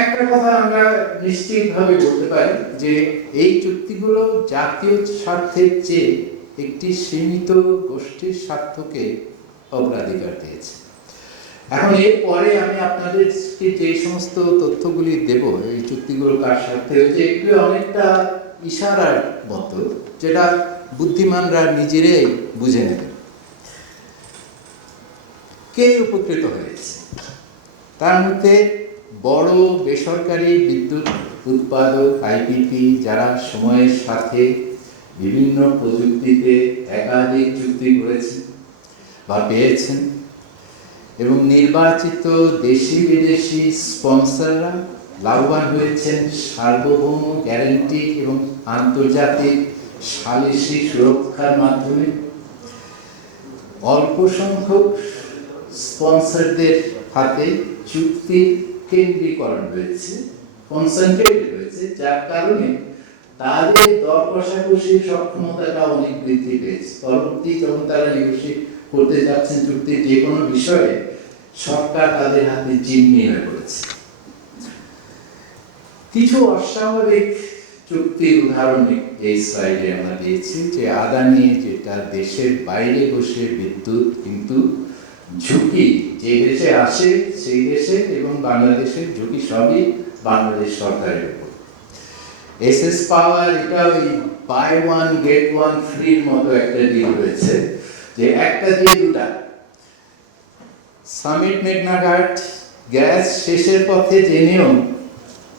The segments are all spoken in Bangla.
একটা কথা আমরা নিশ্চিতভাবে বলতে পারি যে এই চুক্তিগুলো জাতীয় স্বার্থের চেয়ে একটি সীমিত গোষ্ঠীর স্বার্থকে অগ্রাধিকার দিয়েছে। এখন এরপরে আমি আপনাদেরকে যে সমস্ত তথ্যগুলি দেব এই চুক্তিগুলো কার স্বার্থে হয়েছে, এগুলো অনেকটা ইশারার মতো, যেটা বুদ্ধিমানরা নিজেরাই বুঝে নেবেন। কে উপকৃত হয়েছে? তার মধ্যে বড় বেসরকারি বিদ্যুৎ উৎপাদক আইপিপি, যারা সময়ের সাথে বিভিন্ন প্রযুক্তিতে একাধিক চুক্তি করেছেন বা পেয়েছেন, এবং নির্বাচিত দেশি বিদেশি স্পন্সররা লাভবান হয়েছেন সার্বভৌম গ্যারান্টি এবং আন্তর্জাতিক সালিসি সুরক্ষার মাধ্যমে। অল্প সংখ্যক স্পন্সরদের হাতে চুক্তি কেন্দ্রীকরণ হয়েছে, কনসেন্ট্রেট হয়েছে, যার কারণে তাদের দর কষাকষির সক্ষমতাটা অনেক বৃদ্ধি পেয়েছে। পরবর্তী যখন তারা নেগোশিয়েট করতে যাচ্ছেন চুক্তির যে কোনো বিষয়ে, সরকার তাদের হাতে জিম্মি হয়ে পড়েছে। কিছু অস্বাভাবিক চুক্তির উদাহরণ এই স্লাইডে আমরা দিয়েছি, যে আদানি যেটা দেশের বাইরে বসে বিদ্যুৎ কিন্তু ঝুঁকি যে দেশে আসে সেই দেশে এবং বাংলাদেশের ঝুঁকি সবই বাংলাদেশ সরকারের উপর। এসএস পাওয়ার, এটা ওই বাই ওয়ান গেট ওয়ান ফ্রির মতো একটা ডিল হয়েছে, যে একটা দিয়ে দুটা। সামিট মেঘনা ঘাট গ্যাস শেষের পথে জেনেও,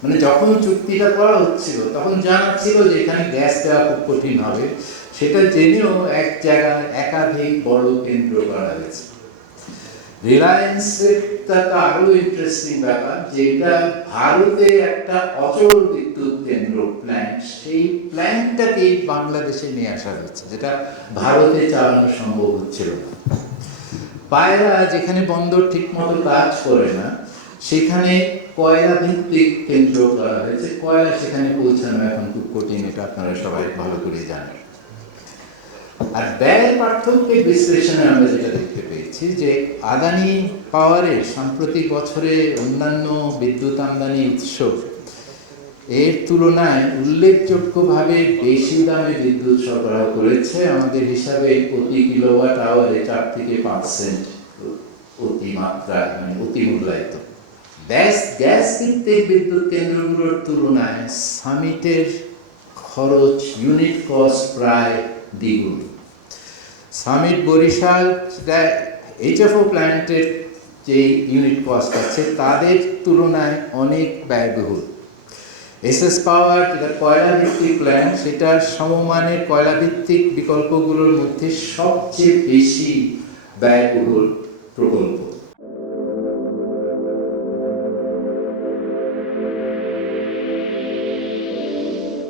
মানে যখন চুক্তিটা করা হচ্ছিল তখন জানা ছিল যে এখানে গ্যাস দেওয়া খুব কঠিন হবে, সেটা জেনেও এক জায়গায় একাধিক বড় কেন্দ্র করা হয়েছে। রিলায়েন্সেরটা আরো ইন্টারেস্টিং ব্যাপার, যেটা ভারতে একটা অচল বিদ্যুৎ কেন্দ্র প্ল্যান্ট, সেই প্ল্যান্টটাকে বাংলাদেশে নিয়ে আসা হচ্ছে, যেটা ভারতে চালানো সম্ভব হচ্ছিল না। পায়রা, যেখানে বন্দর ঠিক মতো কাজ করে না, সেখানে কয়লা ভিত্তিক কেন্দ্র করা হয়েছে। কয়লা সেখানে পৌঁছানো এখন খুব কঠিন, এটা আপনারা সবাই ভালো করে জানেন। আর ব্যয় পার্থক্যের বিশ্লেষণে আমরা যেটা দেখতে পেয়েছি, যে আদানি পাওয়ারের সাম্প্রতিক বছরে অন্যান্য বিদ্যুৎ আমদানি উৎস এর তুলনায় উল্লেখযোগ্যভাবে বেশি দামে বিদ্যুৎ সরবরাহ করেছে। আমাদের হিসাবে প্রতি কিলোওয়াট আওয়ারে 4 থেকে 5 সেন্ট অতিমাত্রায়, মানে অতিমূল্যায়িত। গ্যাস ভিত্তিক বিদ্যুৎ কেন্দ্রগুলোর তুলনায় সামিটের খরচ, ইউনিট কস্ট প্রায় দ্বিগুণ। সামিট বরিশাল এইচএফও প্ল্যান্টের যে ইউনিট কস্ট আছে তাদের তুলনায় অনেক ব্যয়বহুল। এসএস পাওয়ার, যেটা কয়লা ভিত্তিক প্ল্যান্ট, সেটা সমমানের কয়লা ভিত্তিক বিকল্পগুলোর মধ্যে সবচেয়ে বেশি ব্যয়বহুল প্রকল্প।